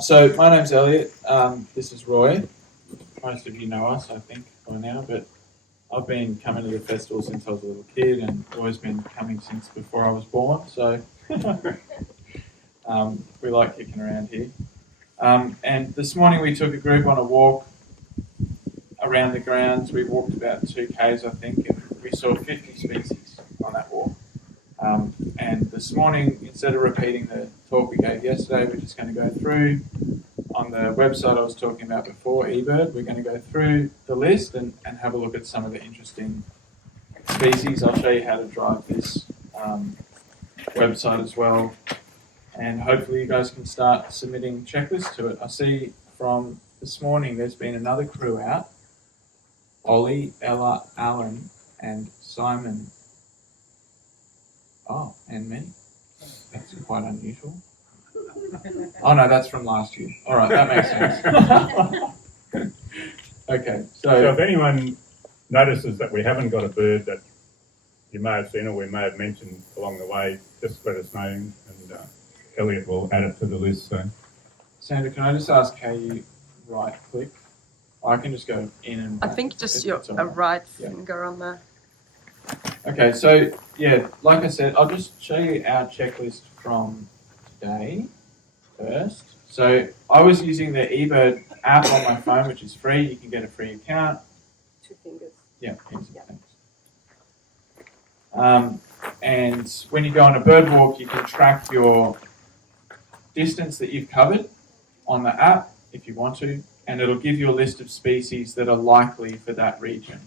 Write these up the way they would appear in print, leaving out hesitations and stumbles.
So my name's Elliot. This is Roy. Most of you know us, I think, by now, but I've been coming to the festival since I was a little kid, and Roy's been coming since before I was born. So we like kicking around here. And this morning we took a group on a walk around the grounds. We walked about 2 k's, I think, and we saw 50 species on that walk. And this morning, instead of repeating the talk we gave yesterday, we're just going to go through on the website I was talking about before, eBird. We're going to go through the list and have a look at some of the interesting species. I'll show you how to drive this website as well. And hopefully you guys can start submitting checklists to it. I see from this morning there's been another crew out. Ollie, Ella, Alan, and Simon. Oh, and me. That's quite unusual. Oh no, that's from last year. All right, that makes sense. Okay, so if anyone notices that we haven't got a bird that you may have seen or we may have mentioned along the way, just let us know, and Elliot will add it to the list. So, Sandra, can I just ask how you right click? I can just go in and. I think just your right finger on the. Okay, so yeah, like I said, I'll just show you our checklist from today first. So I was using the eBird app on my phone, which is free. You can get a free account. 2 fingers. Yeah, easy, thanks. And when you go on a bird walk, you can track your distance that you've covered on the app if you want to, and it'll give you a list of species that are likely for that region.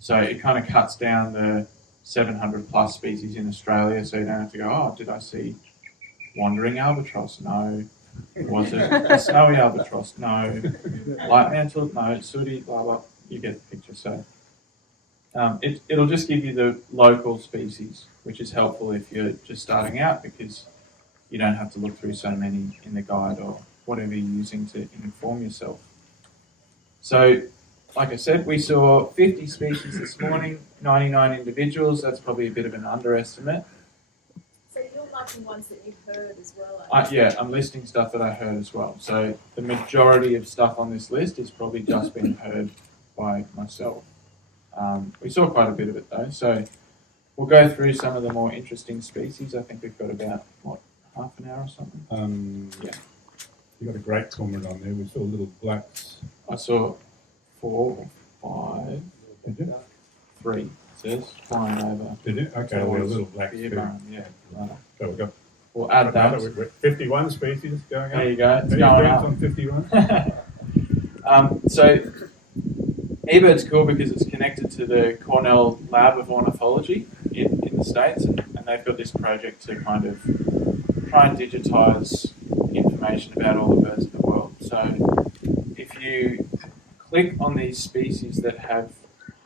So it kind of cuts down the 700 plus species in Australia, so you don't have to go, oh, did I see wandering albatross? No. Was it a snowy albatross? No. Light mantled? No. Sooty? Blah, blah. You get the picture. So it'll just give you the local species, which is helpful if you're just starting out because you don't have to look through so many in the guide or whatever you're using to inform yourself. So, like I said, we saw 50 species this morning, 99 individuals. That's probably a bit of an underestimate. So you're liking ones that you've heard as well? Yeah, I'm listing stuff that I heard as well. So the majority of stuff on this list is probably just been heard by myself. We saw quite a bit of it though. So we'll go through some of the more interesting species. I think we've got about, half an hour or something? Yeah. You got a great cormorant on there. We saw little blacks. I saw 4 or 5. Did you? 3, it says, flying over. Did you? Okay, well, a little black too. Yeah. Right. So we've got. We'll add that. 51 species going up. There you go. It's Any going birds up. on 51? So eBird's cool because it's connected to the Cornell Lab of Ornithology in the States, and they've got this project to kind of try and digitize information about all the birds of the world. So if you click on these species that have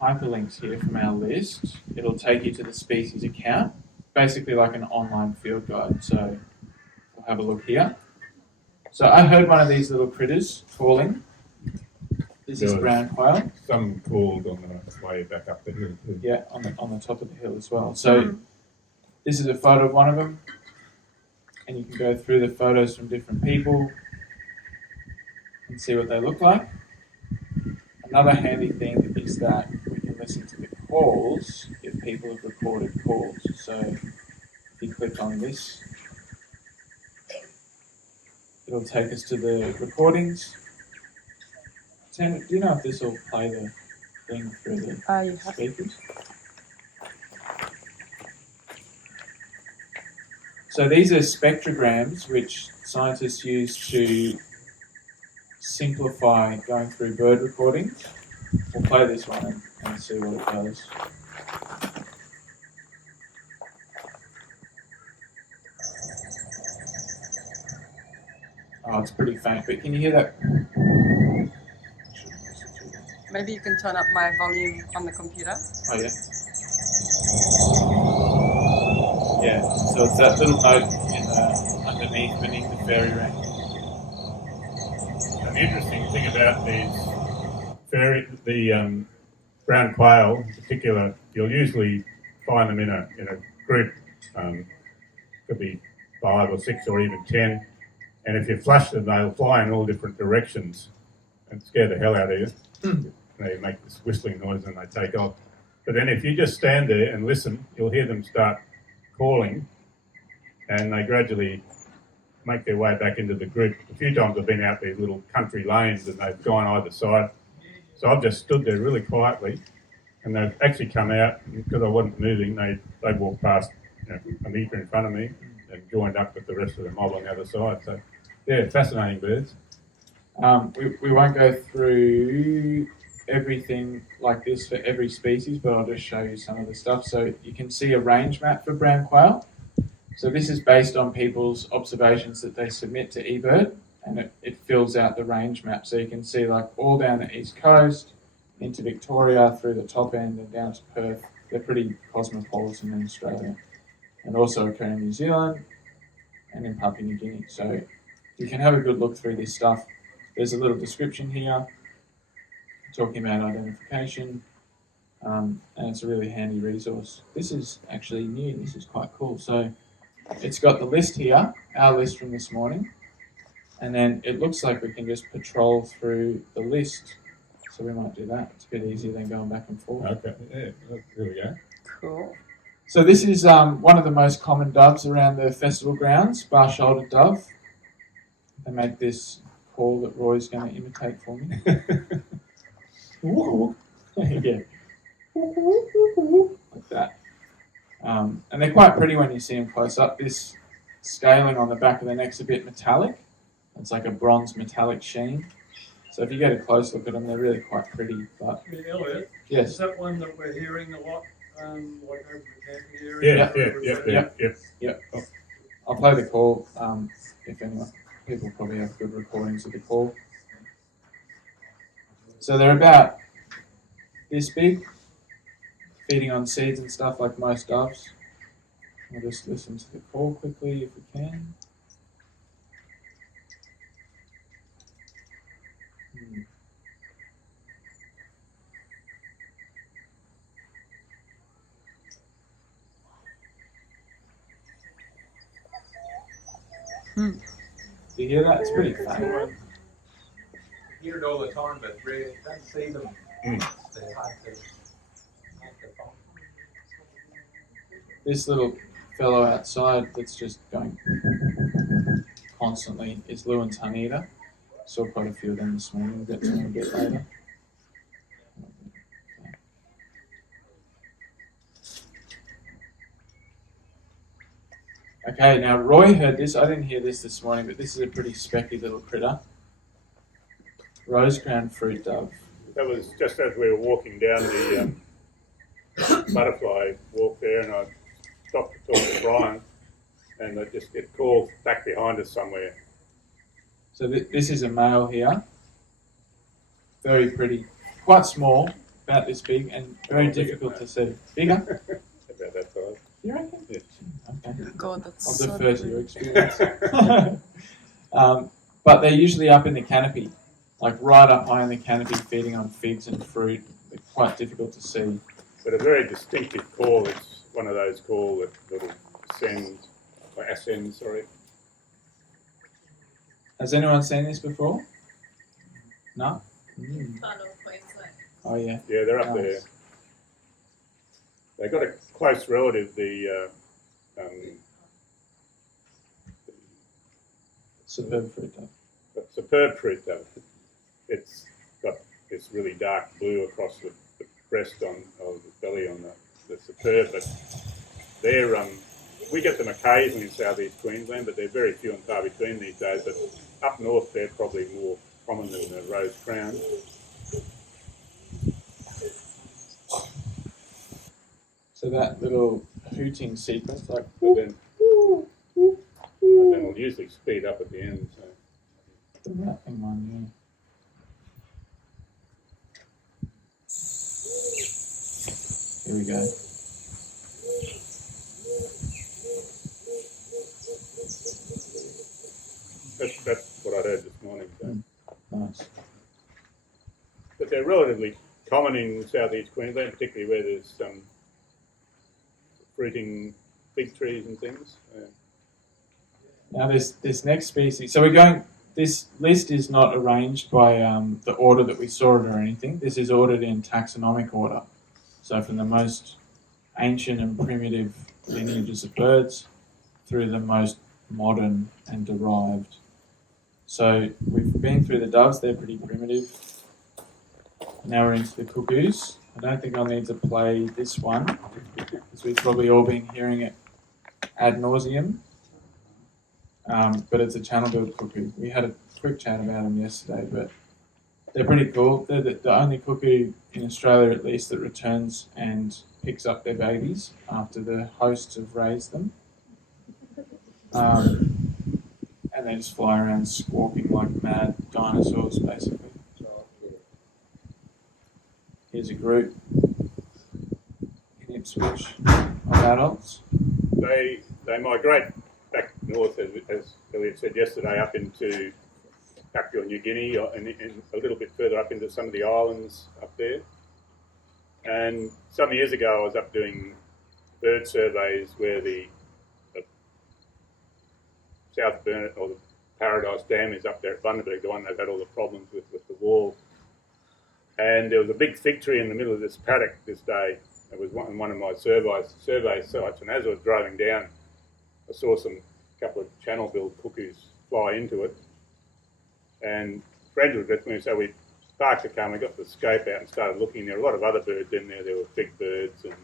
hyperlinks here from our list, it'll take you to the species account, basically like an online field guide. So we'll have a look here. So I heard one of these little critters calling. This is brown quail. Some called on the way back up the hill too. Yeah, on the top of the hill as well. So this is a photo of one of them, and you can go through the photos from different people and see what they look like. Another handy thing is that we can listen to the calls if people have recorded calls. So if you click on this, it'll take us to the recordings. Sam, do you know if this will play the thing through the speakers? So these are spectrograms which scientists use to simplify going through bird recordings. We'll play this one and see what it does. Oh, it's pretty faint, but can you hear that? Maybe you can turn up my volume on the computer. Oh yeah. Yeah, so it's that little note underneath the fairy ring. And the interesting thing about the brown quail in particular, you'll usually find them in a group. Could be 5 or 6 or even 10, And if you flush them, they'll fly in all different directions and scare the hell out of you. They make this whistling noise and they take off. But then if you just stand there and listen, you'll hear them start calling, and they gradually make their way back into the group. A few times I've been out these little country lanes and they've gone either side. So I've just stood there really quietly, and they've actually come out, because I wasn't moving, they walked past, you know, a metre in front of me and joined up with the rest of the mob on the other side. So, yeah, fascinating birds. We won't go through everything like this for every species, but I'll just show you some of the stuff. So you can see a range map for brown quail. So this is based on people's observations that they submit to eBird, and it fills out the range map. So you can see like all down the east coast, into Victoria, through the top end and down to Perth. They're pretty cosmopolitan in Australia, and also occur in New Zealand and in Papua New Guinea. So you can have a good look through this stuff. There's a little description here talking about identification, and it's a really handy resource. This is actually new. This is quite cool. So it's got the list here, our list from this morning, and then it looks like we can just patrol through the list. So we might do that. It's a bit easier than going back and forth. Okay, yeah, there we go. Cool. So this is one of the most common doves around the festival grounds, bar-shouldered dove. They make this call that Roy's going to imitate for me. Yeah. Like that. And they're quite pretty when you see them close up. This scaling on the back of the neck's a bit metallic. It's like a bronze metallic sheen. So if you get a close look at them, they're really quite pretty. But Elliot, yes. is that one that we're hearing a lot, like over the camping area? Yeah. I'll play the call if anyone. People probably have good recordings of the call. So they're about this big, feeding on seeds and stuff like most doves. We'll just listen to the call quickly if we can. Do you hear that? It's pretty faint. I hear it all the time, but really don't see them. They're hard to find. This little fellow outside that's just going constantly is Lewin's honeyeater. Saw quite a few of them this morning. We'll get to them a bit later. Okay, now Roy heard this. I didn't hear this morning, but this is a pretty specky little critter. Rose crown fruit dove. That was just as we were walking down the butterfly walk there, and I stopped to talk to Brian, and I just get called back behind us somewhere. So this is a male here. Very pretty. Quite small, about this big, and very difficult to see. Bigger? About that size. You reckon? Yeah. Okay. God, that's I'll so defer to pretty. your experience. But they're usually up in the canopy, like right up high in the canopy, feeding on figs and fruit. They're quite difficult to see. But a very distinctive call. It's one of those call that little ascends, sorry. Has anyone seen this before? No? Queensland. Oh, yeah. Yeah, they're up Nice. there. They got a close relative, the Superb fruit dove. superb fruit dove. It's got this really dark blue across the breast or the belly on the superb, but they're we get them occasionally in southeast Queensland, but they're very few and far between these days. But up north, they're probably more common than the rose crown. So that little hooting sequence, like, But then we'll usually speed up at the end. So. the rapping one, yeah. Here we go. That's what I heard this morning. So. Nice. But they're relatively common in southeast Queensland, particularly where there's some fruiting fig trees and things. Now this next species. So we're going. This list is not arranged by the order that we saw it or anything. This is ordered in taxonomic order. So from the most ancient and primitive lineages of birds through the most modern and derived. So we've been through the doves. They're pretty primitive. Now we're into the cuckoos. I don't think I'll need to play this one because we've probably all been hearing it ad nauseum. But it's a channel-billed cuckoo. We had a quick chat about them yesterday, but they're pretty cool. They're the only cuckoo in Australia, at least, that returns and picks up their babies after the hosts have raised them. And they just fly around squawking like mad dinosaurs, basically. Here's a group in Ipswich of adults. They migrate back north, as Elliot said yesterday, up into Papua New Guinea and a little bit further up into some of the islands up there. And some years ago, I was up doing bird surveys where the South Burnett or the Paradise Dam is up there at Sonnenburg, the one they've had all the problems with the wall. And there was a big fig tree in the middle of this paddock this day. It was one of my survey sites, and as I was driving down, I saw a couple of channel-billed cuckoos fly into it. And friends were with me, so we parked the car and we got the scope out and started looking. There were a lot of other birds in there. There were big birds and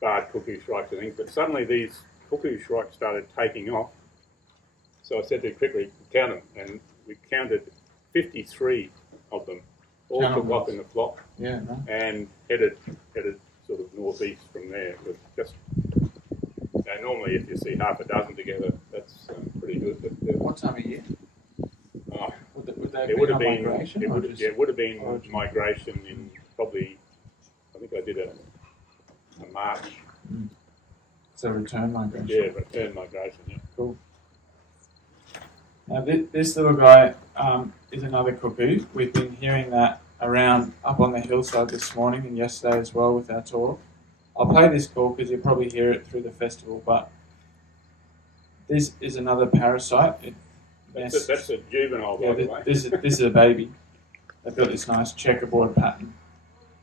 barred cuckoo shrikes and things. But suddenly these cuckoo shrikes started taking off. So I said to quickly count them, and we counted 53 of them. All took off in the flock, Yeah, no. and headed sort of northeast from there. It was just normally if you see half a dozen together, that's pretty good. But What time of year? Would they it would have on been migration, it or would just have been origin? migration in probably, I think I did a March. So return migration. Yeah, return migration. Yeah. Cool. Now this little guy is another cuckoo. We've been hearing that around up on the hillside this morning and yesterday as well with our tour. I'll play this call because you'll probably hear it through the festival, but this is another parasite. That's a juvenile, by the way. This is a baby. They've got this nice checkerboard pattern.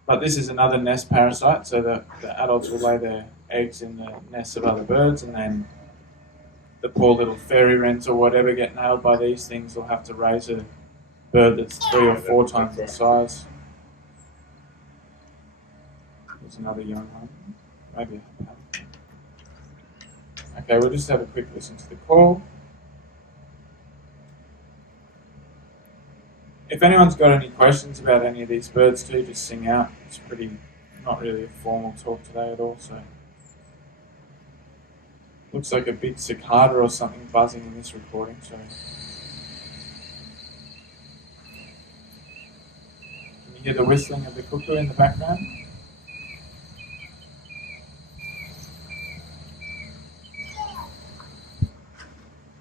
But this is another nest parasite, so the adults will lay their eggs in the nests of other birds, and then the poor little fairy wrens or whatever get nailed by these things will have to raise a bird that's 3 or 4 times the size. There's another young one. Maybe a pup. Okay, we'll just have a quick listen to the call. If anyone's got any questions about any of these birds too, just sing out. It's not really a formal talk today at all, so. Looks like a big cicada or something buzzing in this recording, so. Can you hear the whistling of the cuckoo in the background?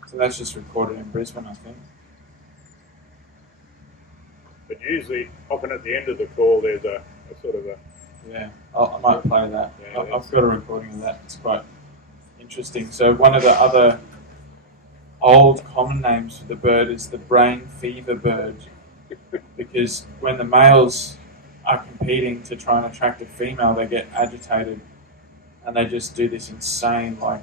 So that's just recorded in Brisbane, I think. But usually, often at the end of the call, there's a sort of a... Yeah, I might play that. Yeah, I've got a recording of that. It's quite interesting. So one of the other old common names for the bird is the brain fever bird, because when the males are competing to try and attract a female, they get agitated and they just do this insane, like,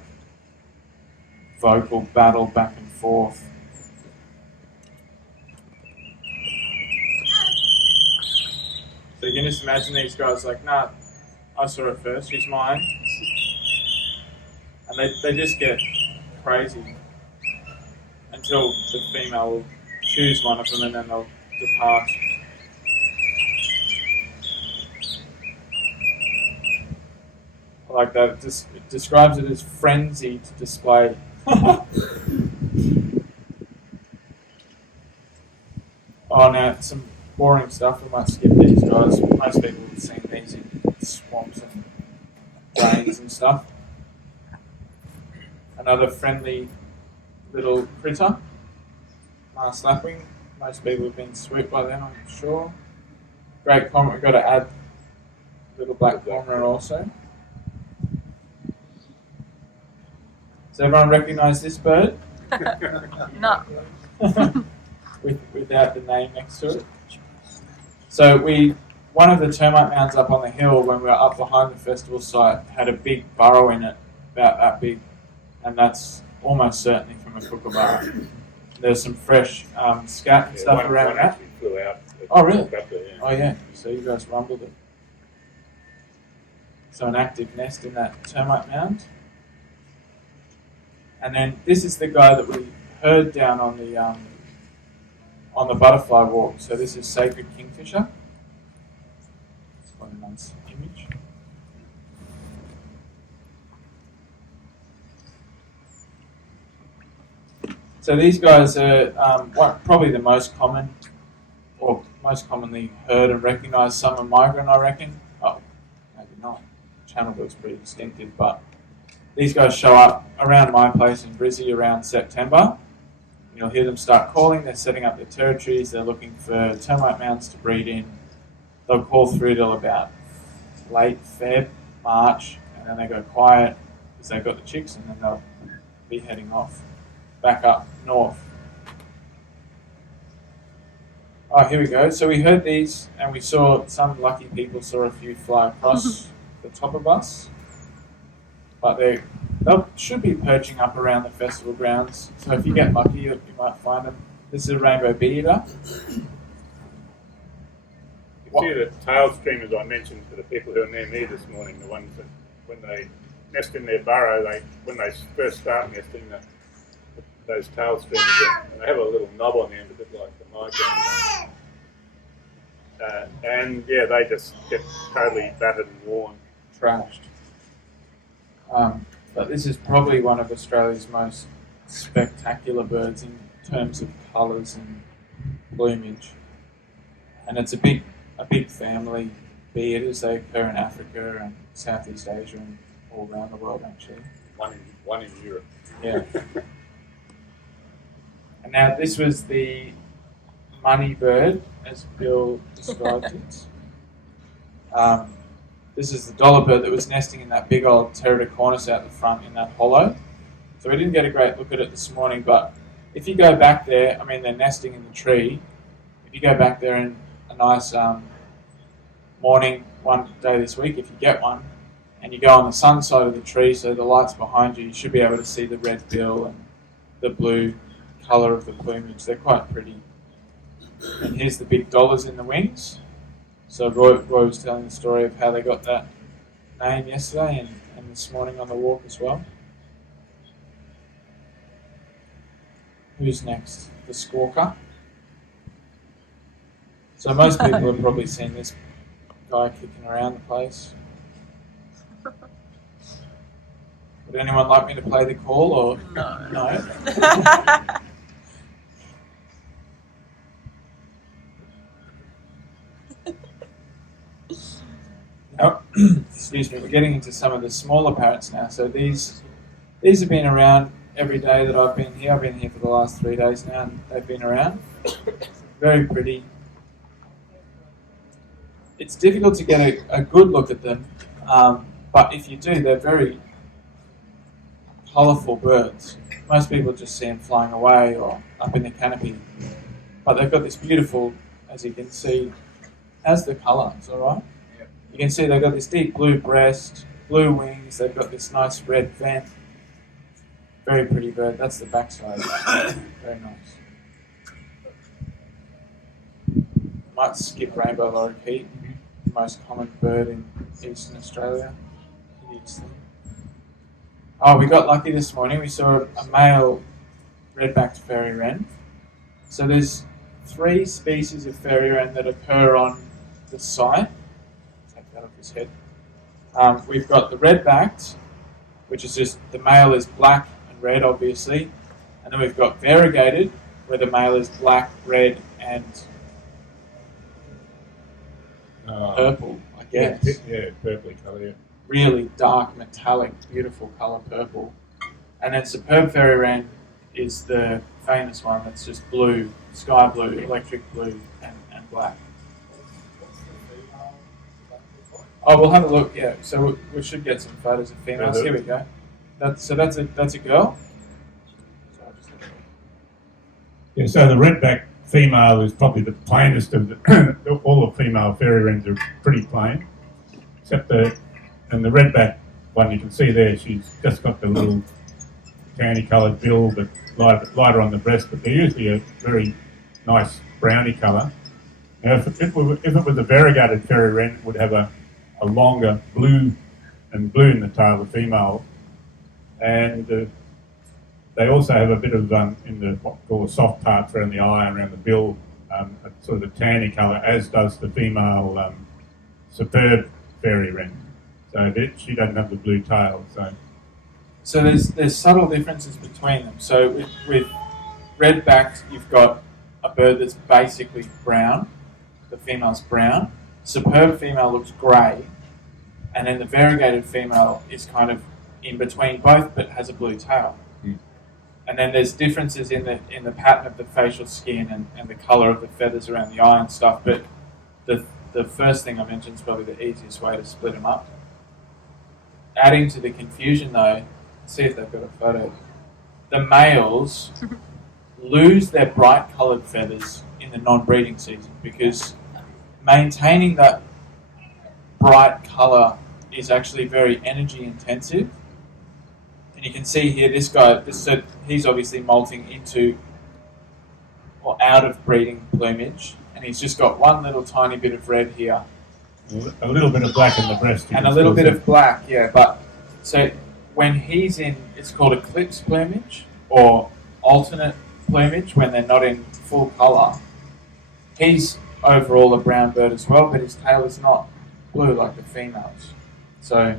vocal battle back and forth. So you can just imagine these guys like, nah, I saw it first, she's mine. And they just get crazy until the female will choose one of them and then they'll depart. I like that. It describes it as frenzied display. Oh, now some boring stuff. We might skip these guys. Most people have seen these in swamps and drains and stuff. Another friendly little critter. Mars lapwing. Most people have been swooped by them, I'm sure. Great cormorant. We've got to add little black cormorant also. Does everyone recognise this bird? No. Without the name next to it. So one of the termite mounds up on the hill when we were up behind the festival site had a big burrow in it, about that big, and that's almost certainly from a kookaburra. There's some fresh scat and stuff around one that. actually flew out. Oh, really? Up there, yeah. Oh yeah, so you guys rumbled it. So an active nest in that termite mound. And then this is the guy that we heard down on the butterfly walk. So this is sacred kingfisher. It's quite a nice image. So these guys are probably the most common, or most commonly heard and recognised summer migrant, I reckon. Oh, maybe not. Channelbirds pretty distinctive, but these guys show up around my place in Brizzy around September. You'll hear them start calling. They're setting up their territories. They're looking for termite mounds to breed in. They'll call through till about late Feb, March, and then they go quiet because they've got the chicks, and then they'll be heading off back up north. Oh, here we go. So we heard these, and we saw some lucky people saw a few fly across the top of us. But they should be perching up around the festival grounds. So if you get lucky, you might find them. This is a rainbow bee-eater. You see the tail streamers I mentioned to the people who are near me this morning, the ones that when they nest in their burrow, when they first start nesting, those tail streamers, they have a little knob on the end, a bit like the migrant. And yeah, they just get totally battered and worn. Trashed. But this is probably one of Australia's most spectacular birds in terms of colours and plumage. And it's a big family. Bee-eaters, they occur in Africa and Southeast Asia and all around the world actually. One in Europe. Yeah. And now this was the money bird, as Bill described it. This is the dollar bird that was nesting in that big old Pteridus cornus out the front in that hollow. So we didn't get a great look at it this morning, but if you go back there, I mean they're nesting in the tree. If you go back there in a nice morning, one day this week, if you get one, and you go on the sun side of the tree, so the light's behind you, you should be able to see the red bill and the blue colour of the plumage. They're quite pretty. And here's the big dollars in the wings. So Roy was telling the story of how they got that name yesterday and this morning on the walk as well. Who's next? The squawker. So most people have probably seen this guy kicking around the place. Would anyone like me to play the call or no? Oh, excuse me, we're getting into some of the smaller parrots now. So these have been around every day that I've been here. I've been here for the last 3 days now and they've been around. Very pretty. It's difficult to get a good look at them, but if you do, they're very colourful birds. Most people just see them flying away or up in the canopy, but they've got this beautiful, as you can see, how's the colour? Is that right? You can see they've got this deep blue breast, blue wings, they've got this nice red vent. Very pretty bird. That's the backside. Very nice. Might skip rainbow lorikeet, the most common bird in Eastern Australia. Hideous thing. Oh, we got lucky this morning. We saw a male red-backed fairy wren. So there's 3 species of fairy wren that occur on the site. Take that off his head. We've got the red-backed, which is just the male is black and red, obviously, and then we've got variegated, where the male is black, red, and purple, I guess. Yeah, purpley colour, yeah. Really dark, metallic, beautiful colour purple. And then superb fairy wren is the famous one that's just blue, sky blue, electric blue, and black. Oh, we'll have a look, yeah. So we should get some photos of females. Here we go. That's a girl. Yeah, so the redback female is probably the plainest of the, all the female fairy wrens are pretty plain, except the redback one you can see there, she's just got the little tanny coloured bill, but lighter on the breast, but they're usually a very nice browny colour. Now, if it was a variegated fairy wren, it would have a longer blue in the tail, the female, and they also have a bit of in the what we call the soft parts around the eye and around the bill, a sort of a tanny colour, as does the female superb fairy wren. So she doesn't have the blue tail. So there's subtle differences between them. So with redbacks, you've got a bird that's basically brown. The female's brown. Superb female looks grey, and then the variegated female is kind of in between both, but has a blue tail. Mm. And then there's differences in the pattern of the facial skin and the colour of the feathers around the eye and stuff. But the first thing I mentioned is probably the easiest way to split them up. Adding to the confusion, though, see if they've got a photo. The males lose their bright coloured feathers in the non-breeding season because maintaining that bright colour is actually very energy intensive. And you can see here, so he's obviously molting into or out of breeding plumage, and he's just got one little tiny bit of red here. A little bit of black in the breast. And a little bit of black, yeah. But so when he's in, it's called eclipse plumage or alternate plumage when they're not in full colour. He's overall a brown bird as well, but his tail is not blue like the females. So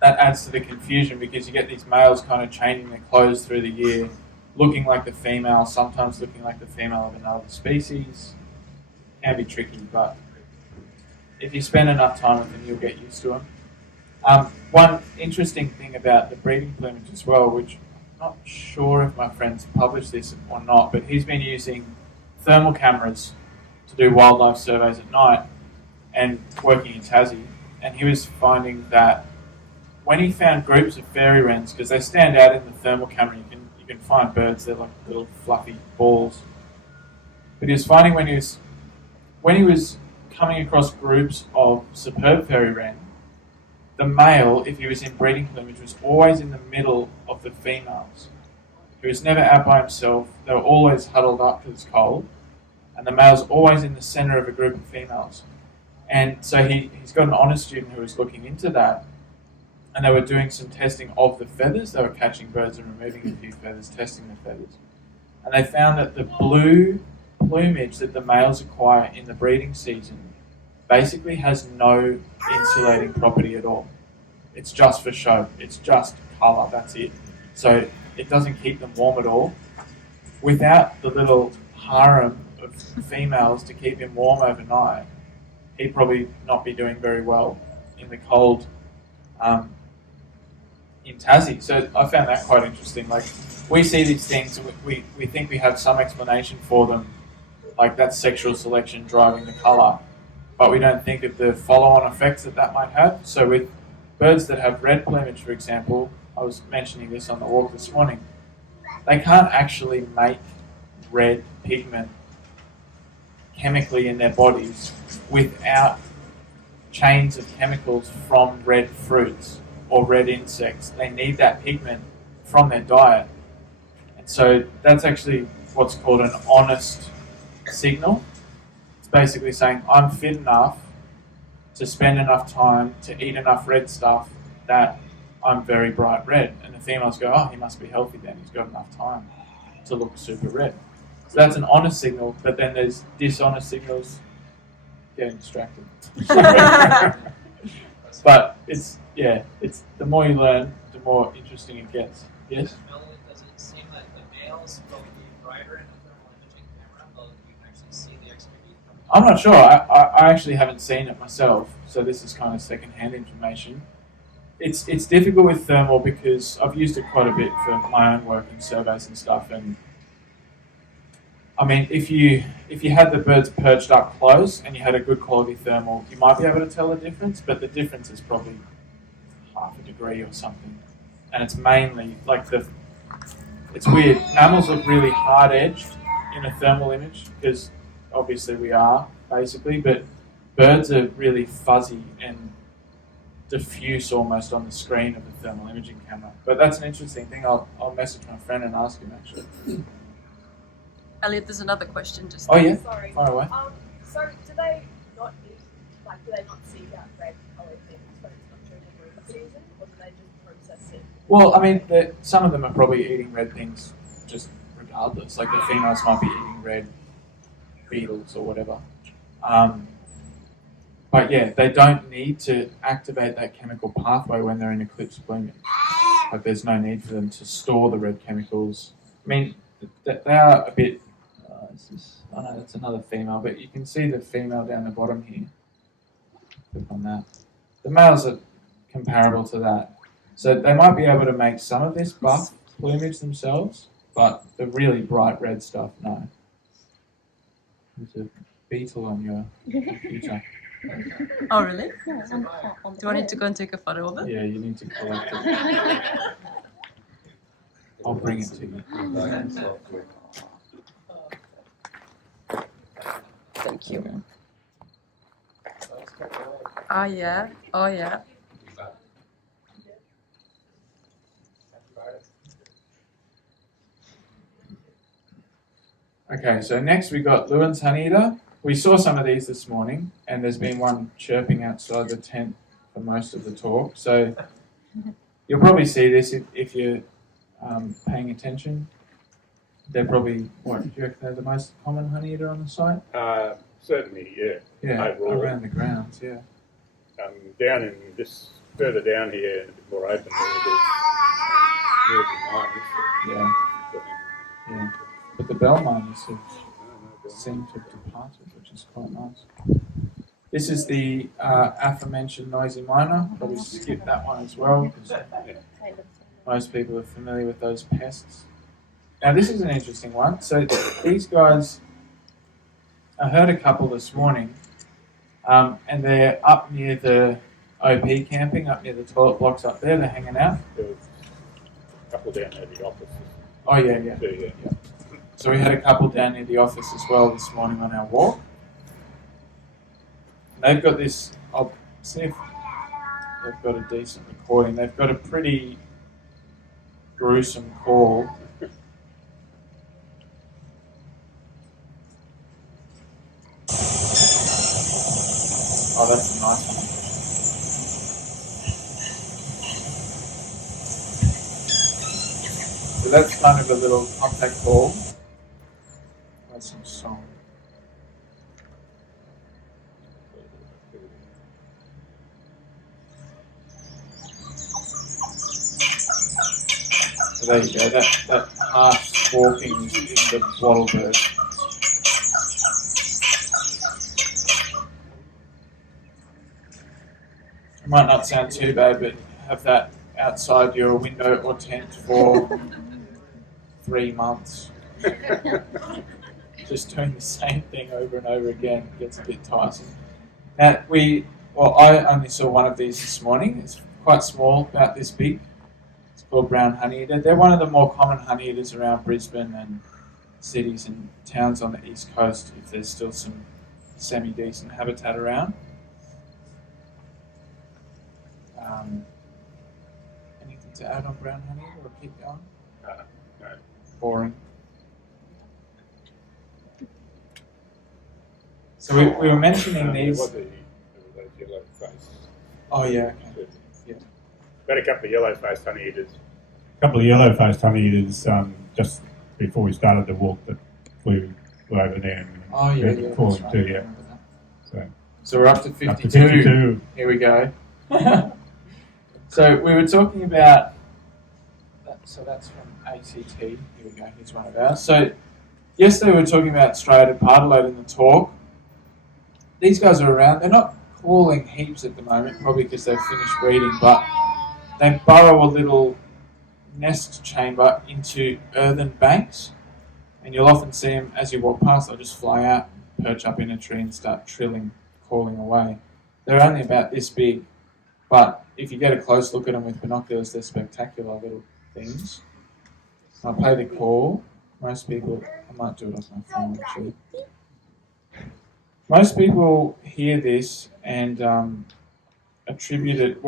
that adds to the confusion because you get these males kind of changing their clothes through the year, looking like the female, sometimes looking like the female of another species. Can be tricky, but if you spend enough time with them, you'll get used to them. One interesting thing about the breeding plumage as well, which I'm not sure if my friend's published this or not, but he's been using thermal cameras to do wildlife surveys at night and working in Tassie, and he was finding that when he found groups of fairy wrens, because they stand out in the thermal camera, you can find birds, they're like little fluffy balls, but he was finding when he was coming across groups of superb fairy wren, the male, if he was in breeding plumage, was always in the middle of the females. He was never out by himself. They were always huddled up because it's cold. And the male's always in the centre of a group of females. And so he's got an honours student who was looking into that. And they were doing some testing of the feathers. They were catching birds and removing a few feathers, testing the feathers. And they found that the blue plumage that the males acquire in the breeding season basically has no insulating property at all. It's just for show. It's just colour, that's it. So it doesn't keep them warm at all. Without the little harem of females to keep him warm overnight, he'd probably not be doing very well in the cold in Tassie. So I found that quite interesting. Like, we see these things and we think we have some explanation for them, like that's sexual selection driving the colour, but we don't think of the follow-on effects that might have. So with birds that have red plumage, for example, I was mentioning this on the walk this morning, they can't actually make red pigment chemically in their bodies without chains of chemicals from red fruits or red insects. They need that pigment from their diet. And so that's actually what's called an honest signal. It's basically saying, I'm fit enough to spend enough time to eat enough red stuff that I'm very bright red. And the females go, oh, he must be healthy then. He's got enough time to look super red. So that's an honest signal, but then there's dishonest signals. Getting distracted. But it's the more you learn, the more interesting it gets. Yes? Does it seem that the males will be brighter in the thermal imaging camera, though you can actually see the X-ray coming? I'm not sure. I actually haven't seen it myself, so this is kind of second-hand information. It's difficult with thermal because I've used it quite a bit for my own work and surveys and stuff. And I mean, if you had the birds perched up close and you had a good quality thermal, you might be able to tell the difference, but the difference is probably half a degree or something. and it's mainly like it's weird. Mammals look really hard-edged in a thermal image because obviously we are, basically, but birds are really fuzzy and diffuse almost on the screen of the thermal imaging camera. But that's an interesting thing. I'll message my friend and ask him, actually. Elliot, there's another question just Oh, yeah? Sorry. Fire away. So do they not eat, like, do they not seek out red coloured things when it's not during the breeding season, or do they just process it? Well, I mean, some of them are probably eating red things just regardless. Like the females might be eating red beetles or whatever. But yeah, they don't need to activate that chemical pathway when they're in eclipse blooming. Like there's no need for them to store the red chemicals. I mean, they are a bit. Oh no, that's another female, but you can see the female down the bottom here. Click on that. The males are comparable to that. So they might be able to make some of this buff plumage themselves, but the really bright red stuff, no. There's a beetle on your computer. Oh, really? Yeah, on Do I need to go and take a photo of it? Yeah, you need to collect it. I'll bring it to you. Thank you. Oh, yeah. Oh, yeah. Okay, so next we got Lewin's honeyeater. We saw some of these this morning, and there's been one chirping outside the tent for most of the talk. So you'll probably see this if you're paying attention. They're probably, what, do you reckon they're the most common honeyeater on the site? Certainly, yeah. Yeah, Overall. around the grounds, yeah. Down in this, further down here, a bit more open there, there's Yeah, yeah. But the bell miners have seemed to have departed, which is quite nice. This is the aforementioned noisy miner. Probably skip that one as well, because most people are familiar with those pests. Now this is an interesting one. So these guys, I heard a couple this morning, and they're up near the OP camping, up near the toilet blocks up there. They're hanging out. There was a couple down there at the office. Oh yeah, yeah. Yeah. So we had a couple down near the office as well this morning on our walk. They've got this, I'll see if they've got a decent recording. They've got a pretty gruesome call. Oh, that's a nice one. So that's kind of a little compact call. That's some song. So there you go. That harsh squawking is the wattlebird. It might not sound too bad, but have that outside your window or tent for 3 months. Just doing the same thing over and over again gets a bit tiresome. Now I only saw one of these this morning. It's quite small, about this big. It's called brown honeyeater. They're one of the more common honeyeaters around Brisbane and cities and towns on the east coast, if there's still some semi-decent habitat around. Anything to add on brown honeyeater or keep going? No. Boring. So we were mentioning these. Those yellow face. Oh yeah, okay. Yeah. Got a couple of yellow-faced honeyeaters. A couple of yellow-faced honeyeaters just before we started the walk that flew over there. And Oh yeah, heard yeah. them calling That's too, right. I yeah. remember that. So So we're up to 52. up to 52. Here we go. So we were talking about. So that's from ACT. Here we go. Here's one of ours. So yesterday we were talking about striated pardalote in the talk. These guys are around. They're not calling heaps at the moment, probably because they've finished breeding, but they burrow a little nest chamber into earthen banks, and you'll often see them as you walk past. They'll just fly out, perch up in a tree, and start trilling, calling away. They're only about this big, But if you get a close look at them with binoculars, they're spectacular little things. I'll play the call. Most people, I might do it off my phone actually. Most people hear this and attribute it,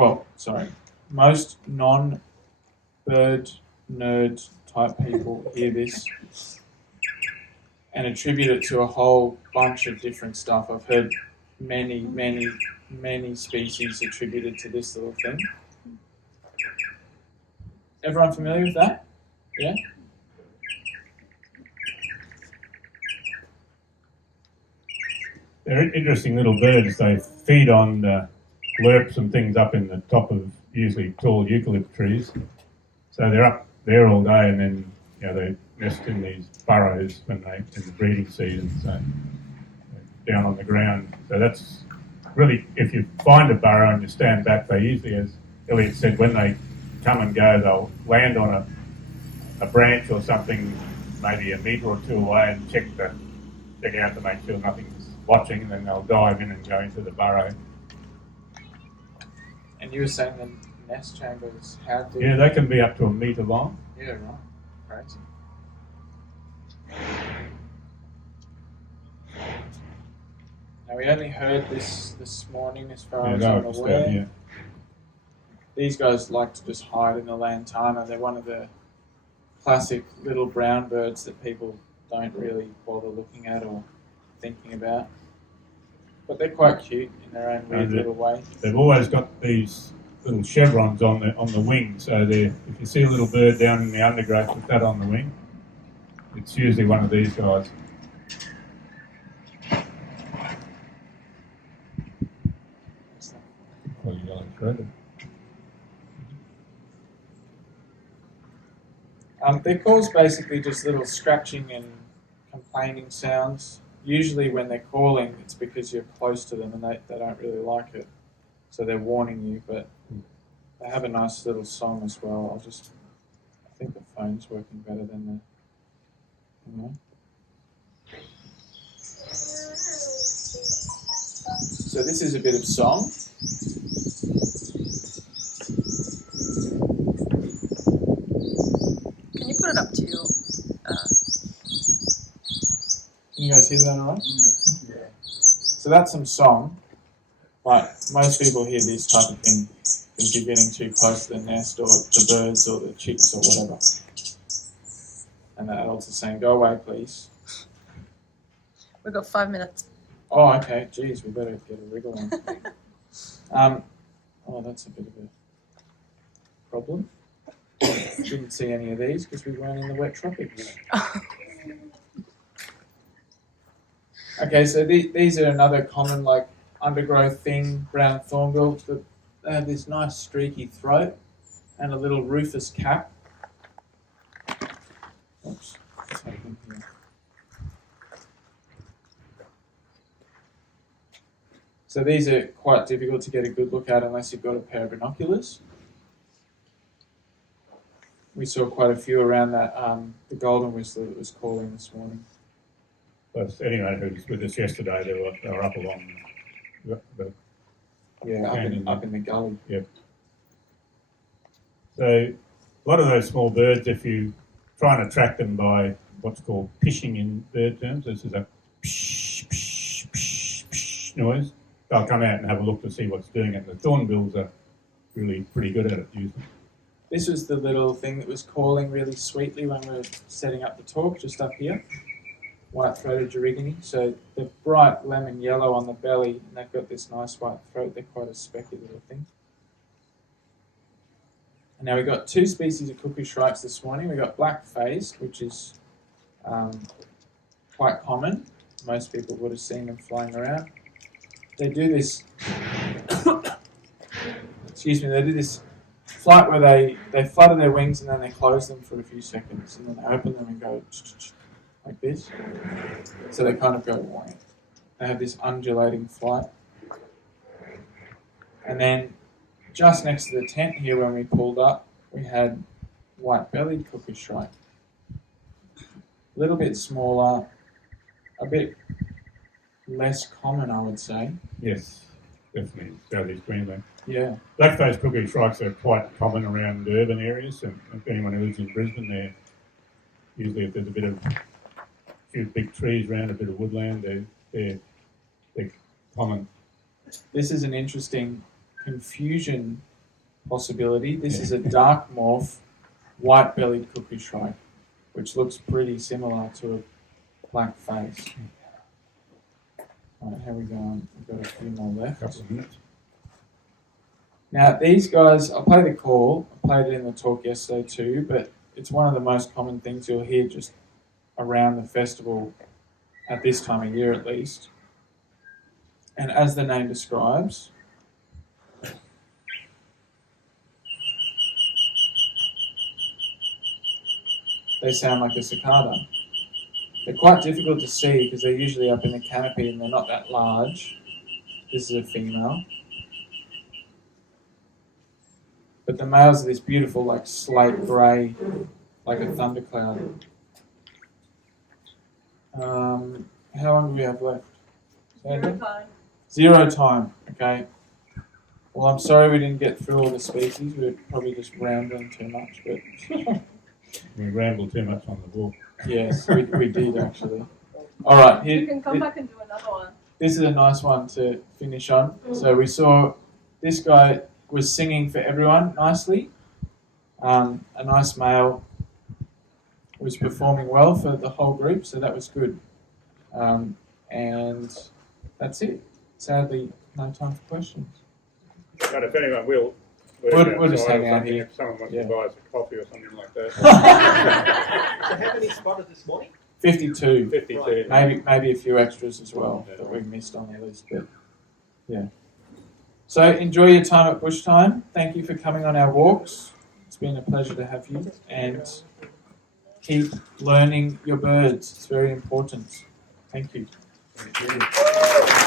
most non-bird nerd type people hear this and attribute it to a whole bunch of different stuff. I've heard many species attributed to this little thing. Everyone familiar with that? Yeah? They're interesting little birds. They feed on lerps and things up in the top of usually tall eucalypt trees. So they're up there all day, and then they nest in these burrows when in the breeding season. So down on the ground. So that's really, if you find a burrow and you stand back, they usually, as Elliot said, when they come and go, they'll land on a branch or something, maybe a metre or two away, and check out to make sure nothing's watching, and then they'll dive in and go into the burrow. And you were saying the nest chambers, how deep? Yeah, they can be up to a metre long. Yeah, right. Crazy. Now we only heard this morning, as far as I'm aware. Yeah. These guys like to just hide in the lantana. They're one of the classic little brown birds that people don't really bother looking at or thinking about. But they're quite cute in their own weird little way. They've always got these little chevrons on the wing. So if you see a little bird down in the undergrowth with that on the wing, it's usually one of these guys. Their calls basically just little scratching and complaining sounds. Usually when they're calling, it's because you're close to them and they don't really like it. So they're warning you, but they have a nice little song as well. I think the phone's working better than So this is a bit of song. Can you put it up to your... Can you guys hear that all right? Yeah. So that's some song. Like, most people hear this type of thing if you're getting too close to the nest or the birds or the chicks or whatever. And the adults are saying, go away, please. We've got 5 minutes. Oh, okay. Geez, we better get a wriggle on. That's a bit of a problem. Didn't see any of these because we weren't in the wet tropics. Okay, so these are another common undergrowth thing, brown thornbill. They have this nice streaky throat and a little rufous cap. Oops, what's happening here? So these are quite difficult to get a good look at unless you've got a pair of binoculars. We saw quite a few around that the golden whistler that was calling this morning. But anyone who was with us yesterday, they were up along up in the gully. Yep. So a lot of those small birds, if you try and attract them by what's called pishing in bird terms, this is a pish, pish, pish, pish noise, they'll come out and have a look to see what's doing it. The thornbills are really pretty good at it usually. This was the little thing that was calling really sweetly when we were setting up the talk, just up here. White-throated Gerigony. So they're bright lemon yellow on the belly, and they've got this nice white throat. They're quite a specky little thing. And now we've got two species of cuckoo shrikes this morning. We've got black-faced, which is quite common. Most people would have seen them flying around. They do this, they do this flight where they flutter their wings and then they close them for a few seconds and then they open them and go like this. So they kind of go away. They have this undulating flight. And then just next to the tent here when we pulled up, we had white-bellied cuckoo shrike. A little bit smaller, a bit less common, I would say. Yes. definitely Southeast Queensland. Yeah. Black-faced cuckoo shrikes are quite common around urban areas, and if anyone who lives in Brisbane, they're usually, if there's a few big trees around, a bit of woodland, they're common. This is an interesting confusion possibility. This is a dark morph, white-bellied cuckoo shrike, which looks pretty similar to a black face. Right, how are we going? We've got a few more left. Couple of minutes. Now, these guys, I play the call. I played it in the talk yesterday too, but it's one of the most common things you'll hear just around the festival at this time of year at least. And as the name describes, they sound like a cicada. They're quite difficult to see because they're usually up in the canopy and they're not that large. This is a female. But the males are this beautiful, like slate grey, like a thundercloud. How long do we have left? Zero time. 0 time, okay. Well, I'm sorry we didn't get through all the species. We were probably just rambling too much, but We rambled too much on the walk. yes, we did actually. All right, You can come back and do another one. this is a nice one to finish on. So we saw this guy was singing for everyone nicely. A nice male was performing well for the whole group, so that was good. And that's it. Sadly, no time for questions. But if anyone will, We'll just hang out here. If someone wants Yeah. to buy us a coffee or something like that. So how many spotted this morning? 52. 52. Maybe a few extras as well that we missed on the list, but yeah. So enjoy your time at Bushtime. Thank you for coming on our walks. It's been a pleasure to have you, and keep learning your birds. It's very important. Thank you. Thank you.